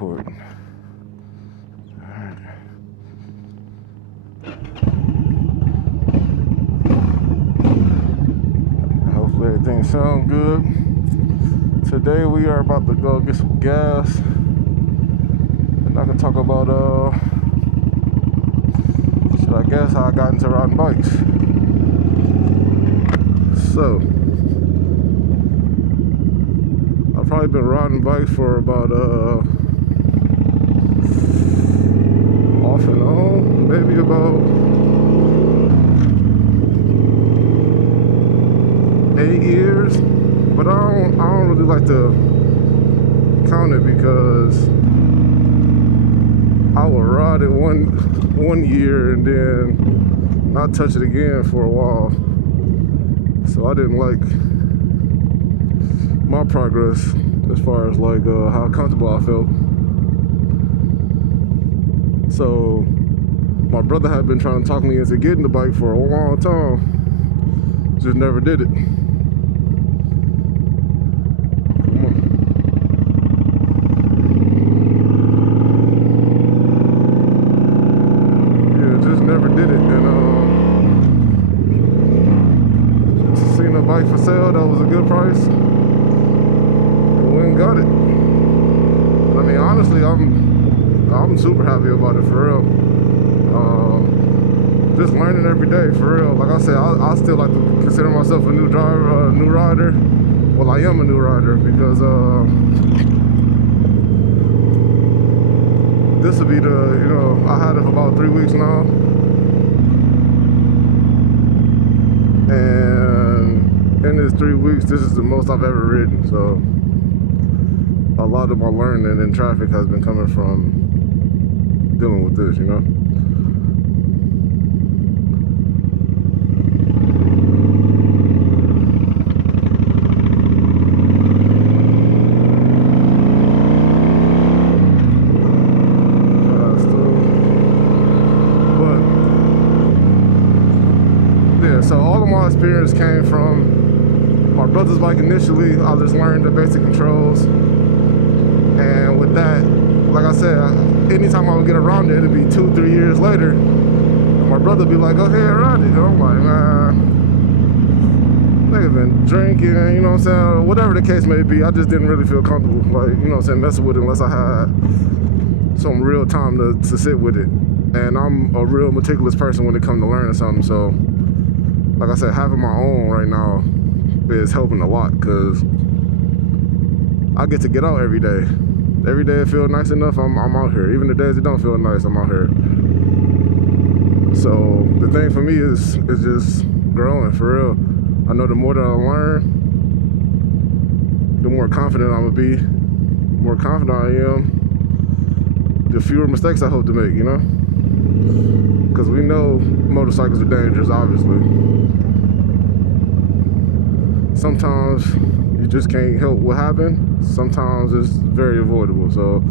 Recording. Alright. Hopefully everything sounds good. Today we are about to go get some gas. And I can talk about I guess how I got into riding bikes. So I've probably been riding bikes for about off and on, maybe about 8 years, but I don't really like to count it because I would ride it one year and then not touch it again for a while. So I didn't like my progress as far as like how comfortable I felt. So my brother had been trying to talk me into getting the bike for a long time, just never did it. Never did it, and seen a bike for sale that was a good price and went and got it. I mean, honestly, I'm super happy about it, for real. Just learning every day, for real. Like I said, I still like to consider myself a new driver, new rider. Well, I am a new rider because this will be the, I had it for about 3 weeks now. And in this 3 weeks, this is the most I've ever ridden. So a lot of my learning in traffic has been coming from dealing with this, So all of my experience came from my brother's bike initially. I just learned the basic controls. And with that, like I said, anytime I would get around it, it'd be 2-3 years later. And my brother would be like, go ahead, ride it. And I'm like, they've been drinking, you know what I'm saying? Whatever the case may be, I just didn't really feel comfortable, like, you know what I'm saying, messing with it unless I had some real time to sit with it. And I'm a real meticulous person when it comes to learning something, so like I said, having my own right now is helping a lot because I get to get out every day. Every day it feels nice enough, I'm out here. Even the days it don't feel nice, I'm out here. So the thing for me is just growing, for real. I know the more that I learn, the more confident I'm gonna be. The more confident I am, the fewer mistakes I hope to make, Because we know motorcycles are dangerous, obviously. Sometimes you just can't help what happened. Sometimes it's very avoidable. So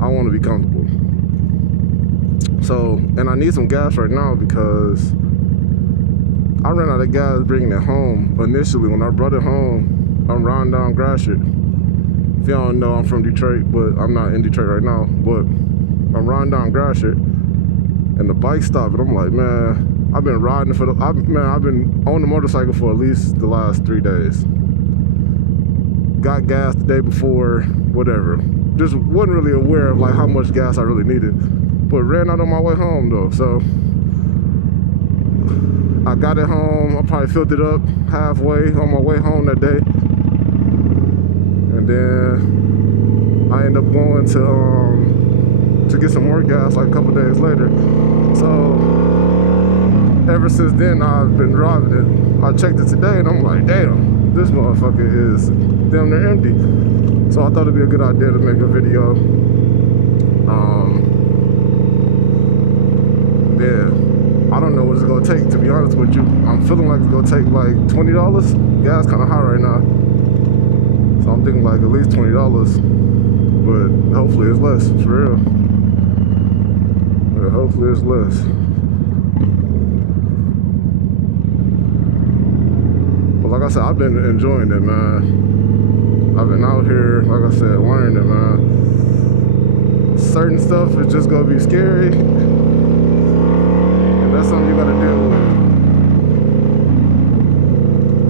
I want to be comfortable. So, and I need some gas right now because I ran out of gas bringing it home. Initially, when I brought it home, I'm riding down Gratiot. If y'all don't know, I'm from Detroit, but I'm not in Detroit right now. But I'm riding down Gratiot. And the bike stopped, and I'm like, man, I've been riding I've been on the motorcycle for at least the last 3 days. Got gas the day before, whatever. Just wasn't really aware of like how much gas I really needed. But ran out on my way home though, so I got it home. I probably filled it up halfway on my way home that day. And then I ended up going to get some more gas like a couple days later. So ever since then I've been driving it. I checked it today and I'm like, damn, this motherfucker is damn near empty. So I thought it'd be a good idea to make a video. Yeah, I don't know what it's gonna take, to be honest with you. I'm feeling like it's gonna take like $20. Gas kind of high right now. So I'm thinking like at least $20. But hopefully it's less, for real. Hopefully it's less. But like I said, I've been enjoying it, man. I've been out here, like I said, learning, man. Certain stuff is just gonna be scary, and that's something you gotta deal with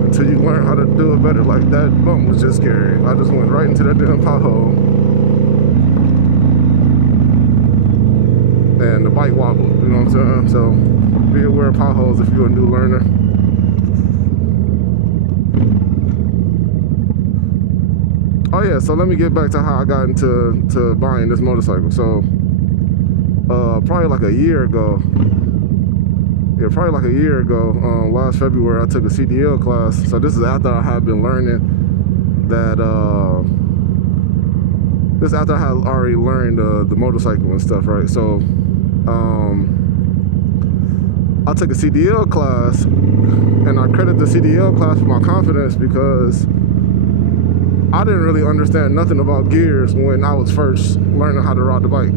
until you learn how to do it better. Like that bump was just scary. I just went right into that damn pothole, and the bike wobbled. You know what I'm saying? So be aware of potholes if you're a new learner. Oh yeah, so let me get back to how I got into buying this motorcycle. So probably like a year ago, last February, I took a CDL class. So this is after I had been learning that, this is after I had already learned the motorcycle and stuff, right? So I took a CDL class, and I credit the CDL class for my confidence because I didn't really understand nothing about gears when I was first learning how to ride the bike.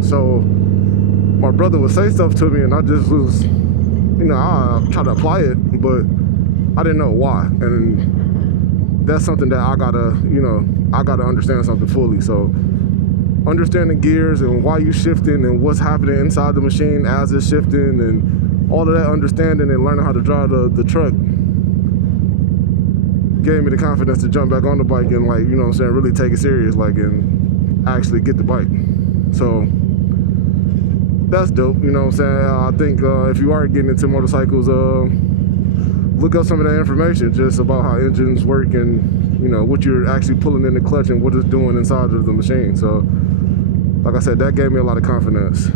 So my brother would say stuff to me, and I just was, I try to apply it, but I didn't know why. And that's something that I gotta understand something fully. So understanding gears and why you shifting and what's happening inside the machine as it's shifting and all of that understanding and learning how to drive the truck gave me the confidence to jump back on the bike and, like, really take it serious, like, and actually get the bike. So that's dope, I think if you are getting into motorcycles, look up some of that information just about how engines work and, what you're actually pulling in the clutch and what it's doing inside of the machine. So, like I said, that gave me a lot of confidence.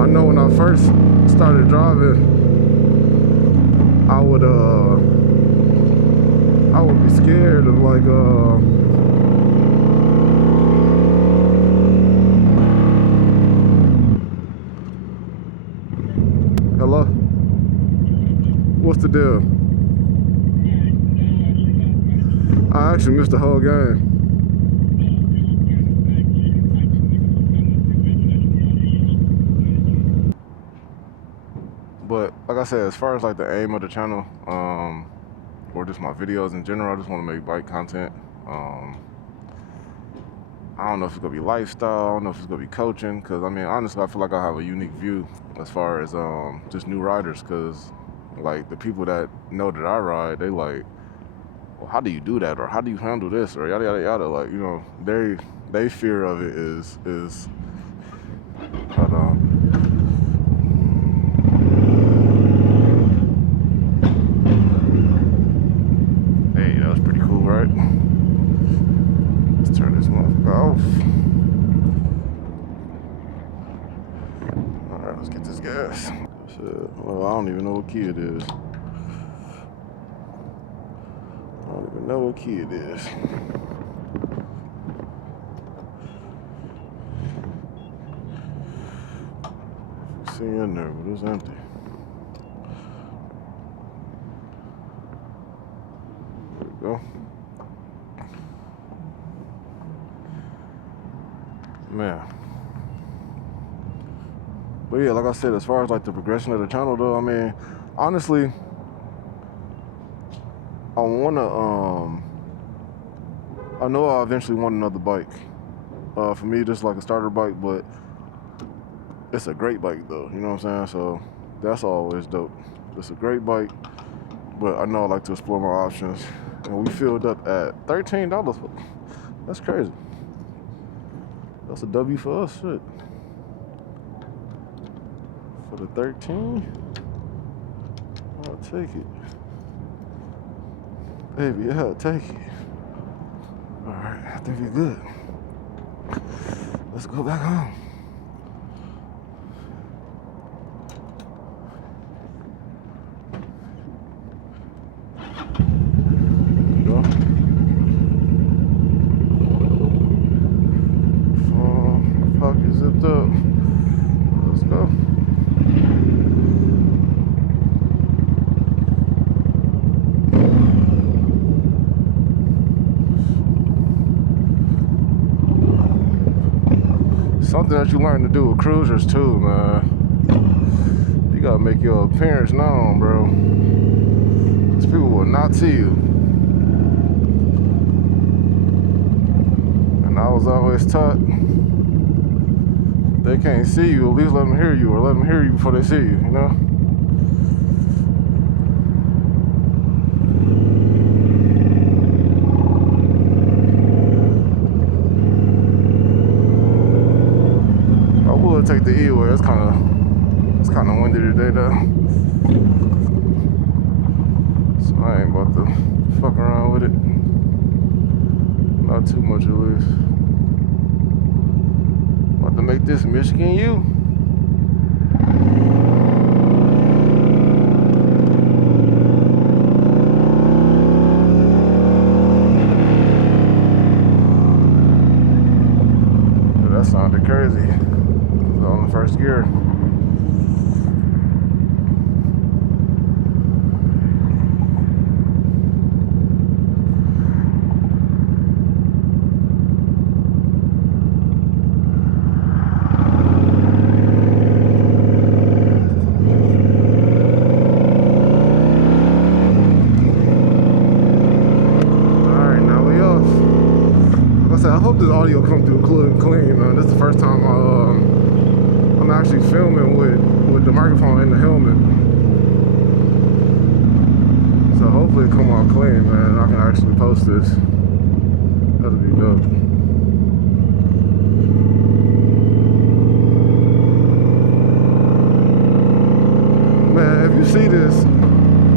I know when I first started driving, I would be scared of, like, hello? What's the deal? I actually missed the whole game. But like I said, as far as like the aim of the channel, or just my videos in general, I just want to make bike content. I don't know if it's gonna be lifestyle, I don't know if it's gonna be coaching, because I mean, honestly, I feel like I have a unique view as far as just new riders, because like the people that know that I ride, they like, well, how do you do that, or how do you handle this, or yada yada yada. Like, they fear of it is hold on. Hey, that was pretty cool, right? Let's turn this motherfucker off. Alright, let's get this gas. Well, I don't even know what key it is. I don't even know what key it is. See in there, but it's empty. There we go. Man. But yeah, like I said, as far as like the progression of the channel though, I mean, honestly, I know I eventually want another bike. For me, just like a starter bike, but it's a great bike though, you know what I'm saying? So that's always dope. It's a great bike, but I know I like to explore my options. And we filled up at $13. That's crazy. That's a W for us, shit. For the 13, I'll take it. Baby, I'll take it. Alright, I think we're good. Let's go back home. There we go. Pocket zipped up. Let's go. Something that you learn to do with cruisers too, man. You gotta make your appearance known, bro. Because people will not see you. And I was always taught, they can't see you, at least let them hear you, or let them hear you before they see you, you know? I would take the E-way. It's kind of windy today though. So I ain't about to fuck around with it. Not too much at least. About to make this Michigan U. That sounded crazy. On the first gear. Alright, now we off. Like I said, I hope this audio come through clean, man. This is the first time I'm actually filming with the microphone in the helmet. So hopefully it come out clean, man. I can actually post this. That'll be dope. Man, if you see this,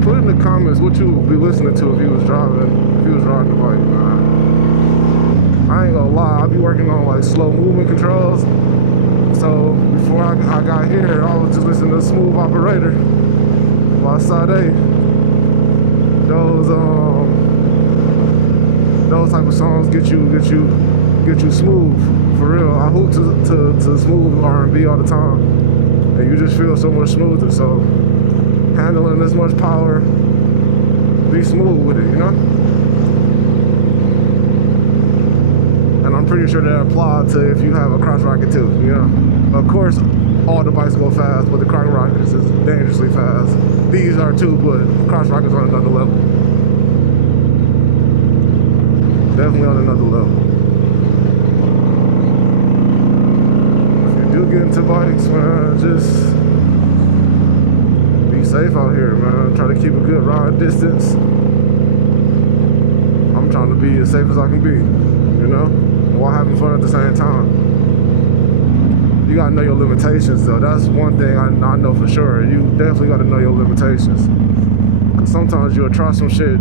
put in the comments what you would be listening to if you was riding the bike, man. I ain't gonna lie, I be working on like slow movement controls. So before I got here, I was just listening to Smooth Operator by Sade. Those type of songs get you smooth for real. I hoop to smooth R&B all the time, and you just feel so much smoother. So handling this much power, be smooth with it, you know. And I'm pretty sure that applies to if you have a crotch rocket too, you know. Of course, all the bikes go fast, but the crotch rockets is dangerously fast. These are too, but crotch rockets on another level. Definitely on another level. If you do get into bikes, man, just be safe out here, man. Try to keep a good ride distance. I'm trying to be as safe as I can be, you know, while having fun at the same time. You gotta know your limitations, though. That's one thing I know for sure. You definitely gotta know your limitations. Cause sometimes you'll try some shit,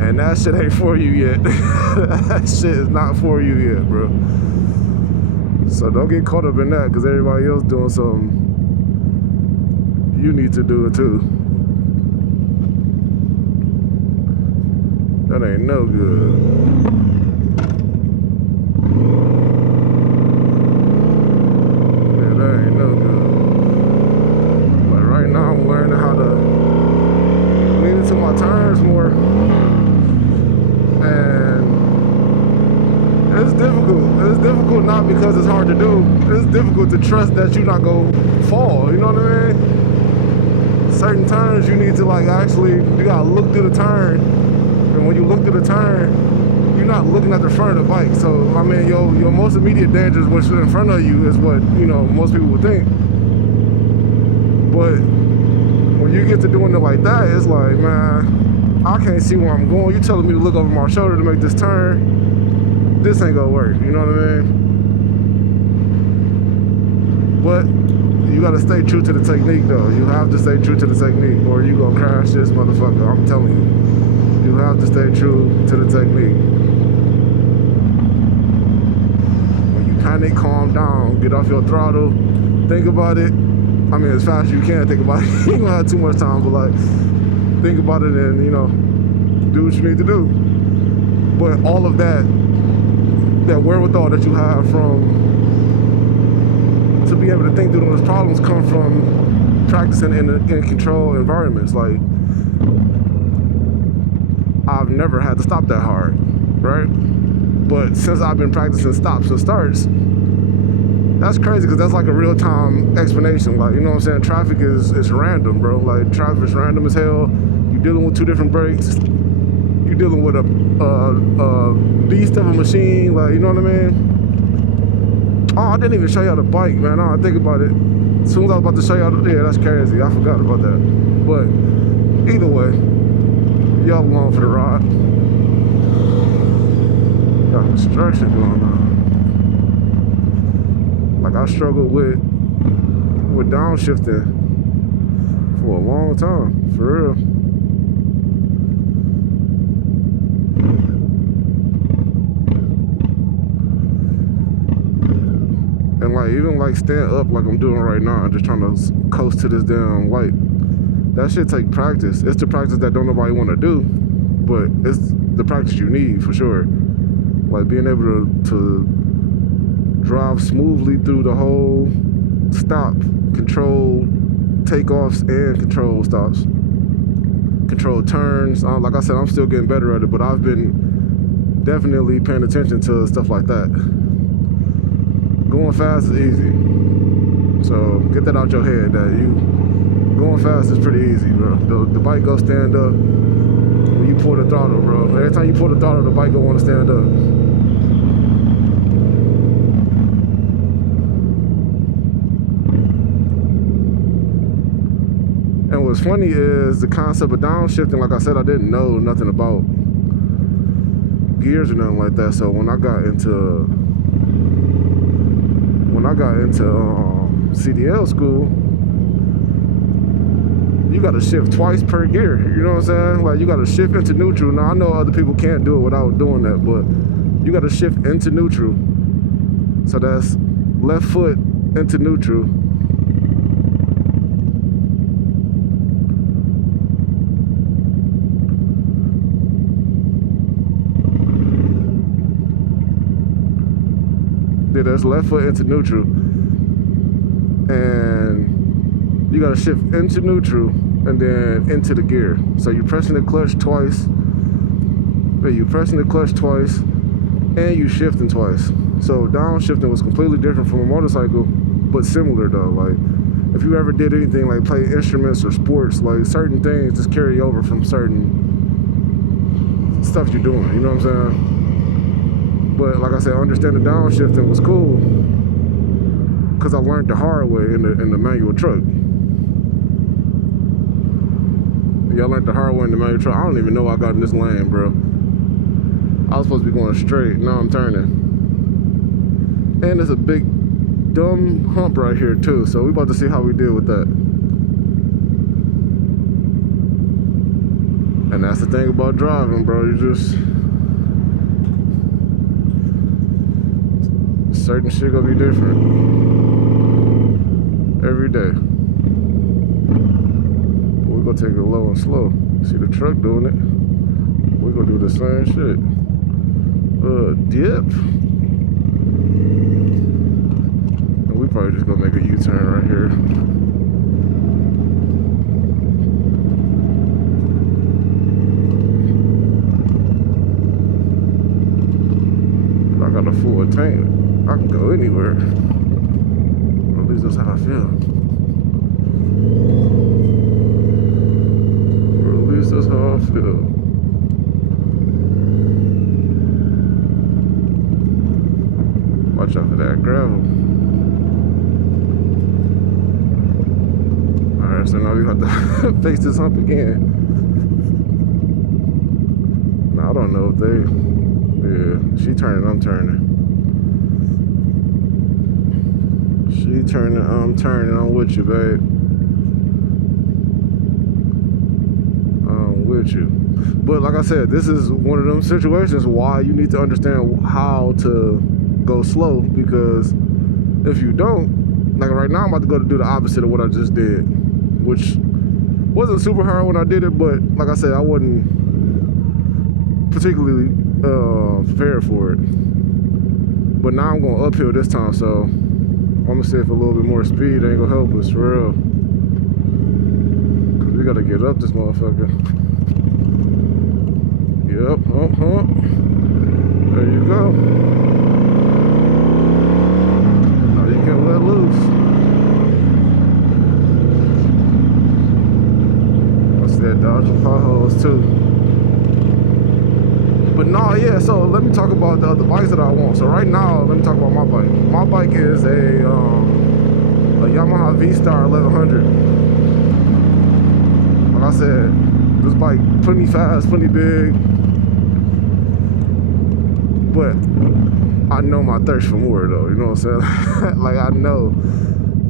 and that shit ain't for you yet. That shit is not for you yet, bro. So don't get caught up in that, cause everybody else doing something. You need to do it too. That ain't no good. Turns more, and it's difficult. It's difficult not because it's hard to do. It's difficult to trust that you're not gonna fall. You know what I mean? Certain turns you need to you gotta look through the turn, and when you look through the turn, you're not looking at the front of the bike. So I mean, your most immediate danger is what's in front of you, is what most people would think. But when you get to doing it like that, it's like, man, I can't see where I'm going. You telling me to look over my shoulder to make this turn? This ain't gonna work, you know what I mean? But you gotta stay true to the technique, though. You have to stay true to the technique, or you gonna crash this motherfucker. I'm telling you. You have to stay true to the technique. When you panic, calm down, get off your throttle, think about it. I mean, as fast as you can, think about it. You ain't gonna have too much time, but think about it and, do what you need to do. But all of that wherewithal that you have to be able to think through those problems come from practicing in controlled environments. Like, I've never had to stop that hard, right? But since I've been practicing stops and starts, That's crazy because that's like a real-time explanation. Like, you know what I'm saying? Traffic is random, bro. Like, traffic is random as hell. You're dealing with two different brakes. You're dealing with a beast of a machine. Like, you know what I mean? Oh, I didn't even show y'all the bike, man. I think about it. As soon as I was about to show y'all, yeah, that's crazy. I forgot about that. But either way, y'all along for the ride. Got construction going on. Like, I struggled with downshifting for a long time, for real. And like, even like stand up like I'm doing right now, I'm just trying to coast to this damn light. That shit take practice. It's the practice that don't nobody want to do, but it's the practice you need for sure. Like, being able to drive smoothly through the whole stop, control takeoffs and control stops, control turns. Like I said, I'm still getting better at it, but I've been definitely paying attention to stuff like that. Going fast is easy, so get that out your head that going fast is pretty easy, bro. The bike go stand up when you pull the throttle, bro. Every time you pull the throttle, the bike go want to stand up. And what's funny is the concept of downshifting. Like I said, I didn't know nothing about gears or nothing like that. So when I got into CDL school, you got to shift twice per gear. You know what I'm saying? Like, you got to shift into neutral. Now, I know other people can't do it without doing that, but you got to shift into neutral. So that's left foot into neutral. Yeah, that's left foot into neutral. And you gotta shift into neutral and then into the gear. So you're pressing the clutch twice. Yeah, you're pressing the clutch twice and you shifting twice. So downshifting was completely different from a motorcycle, but similar though. Like, if you ever did anything like play instruments or sports, like certain things just carry over from certain stuff you're doing, you know what I'm saying? But like I said, understanding downshifting was cool because I learned the hard way in the manual truck. Yeah, I learned the hard way in the manual truck. I don't even know I got in this lane, bro. I was supposed to be going straight. Now I'm turning. And there's a big dumb hump right here too. So we about to see how we deal with that. And that's the thing about driving, bro. You just... certain shit gonna be different every day. But we're gonna take it low and slow. See the truck doing it. We're gonna do the same shit. Dip. And we probably just gonna make a U-turn right here. I got a full tank. I can go anywhere. Or at least that's how I feel. Or at least that's how I feel. Watch out for that gravel. Alright, so now we have to face this hump again. Now I don't know if they... yeah, she turning, I'm turning. She turning, I'm turning. I'm with you, babe. I'm with you. But like I said, this is one of them situations why you need to understand how to go slow, because if you don't, like right now I'm about to go to do the opposite of what I just did, which wasn't super hard when I did it, but like I said, I wasn't particularly prepared for it. But now I'm going uphill this time, so I'm gonna see if a little bit more speed ain't gonna help us, for real. Cause we gotta get up this motherfucker. Yep, hump, hump. There you go. Now you can let loose. I see that dodging potholes too. But no, yeah, so let me talk about the bikes that I want. So right now, let me talk about my bike. My bike is a Yamaha V-Star 1100. Like I said, this bike plenty fast, plenty big. But I know my thirst for more though, you know what I'm saying? Like I know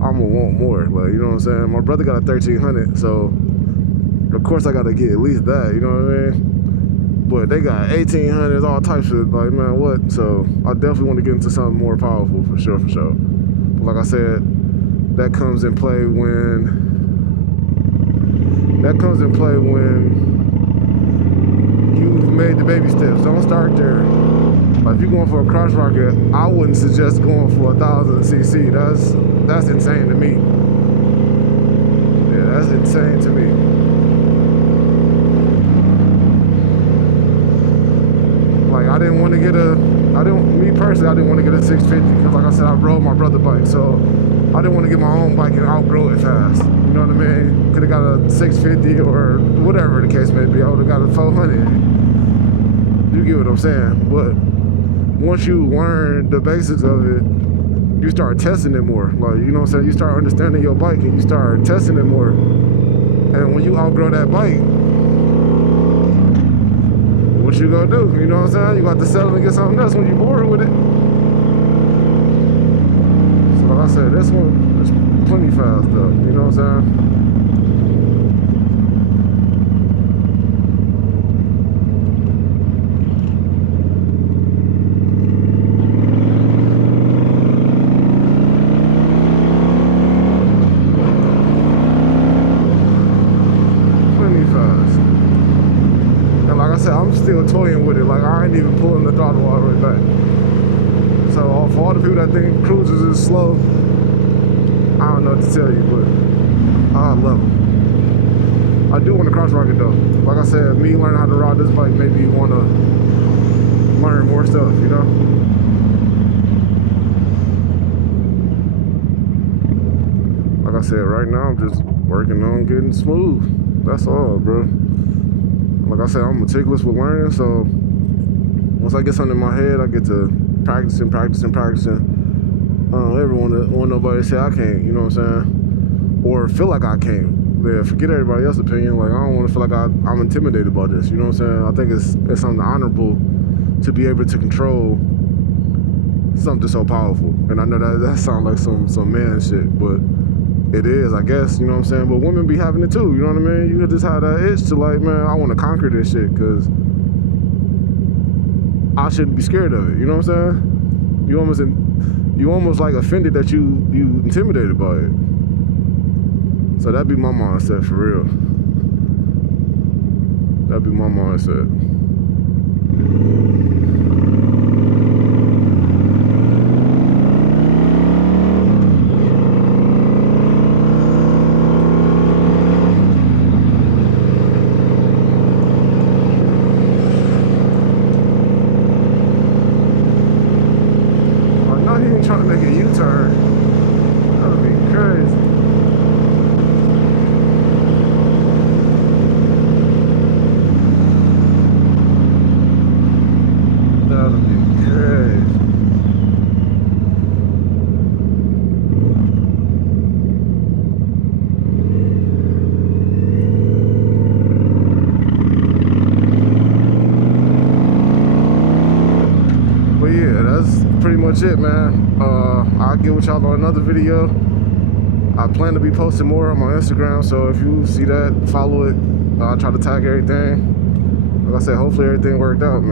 I'm gonna want more, like, you know what I'm saying? My brother got a 1300, so of course I gotta get at least that, you know what I mean? But they got 1800s, all types of, like, man, what? So I definitely want to get into something more powerful, for sure, for sure. But like I said, that comes in play when you've made the baby steps. Don't start there. Like if you're going for a crotch rocket, I wouldn't suggest going for 1000cc. That's insane to me. Yeah, that's insane to me. Like I didn't want to get me personally, I didn't want to get a 650 because like I said, I rode my brother's bike, so I didn't want to get my own bike and outgrow it fast. You know what I mean? Could have got a 650 or whatever the case may be. I would have got a 400. You get what I'm saying? But once you learn the basics of it, you start testing it more. Like, you know what I'm saying? You start understanding your bike and you start testing it more. And when you outgrow that bike, what you gonna do? You know what I'm saying? You got to sell it and get something else when you bored with it. So like I said, this one is plenty fast though. You know what I'm saying? I'm still toying with it, like I ain't even pulling the throttle all the way back. So for all the people that think cruisers is slow, I don't know what to tell you, but I love them. I do want to cross rocket though. Like I said, me learning how to ride this bike made me want to learn more stuff, you know? Like I said, right now I'm just working on getting smooth. That's all, bro. Like I said, I'm meticulous with learning, so once I get something in my head, I get to practicing. I never want nobody to say I can't, you know what I'm saying? Or feel like I can't. Yeah, forget everybody else's opinion. Like, I don't want to feel like I'm intimidated by this, you know what I'm saying? I think it's something honorable to be able to control something so powerful. And I know that sounds like some man shit, but it is, I guess, you know what I'm saying? But women be having it too, you know what I mean? You just have that itch to like, man, I want to conquer this shit because I shouldn't be scared of it, you know what I'm saying? You almost like offended that you intimidated by it. So that'd be my mindset for real. That'd be my mindset. Trying to make a U-turn. That would be crazy. That would be crazy. But yeah, that's pretty much it, man. I'll get with y'all on another video. I plan to be posting more on my Instagram, so if you see that, follow it. I'll try to tag everything. Like I said, hopefully everything worked out, man.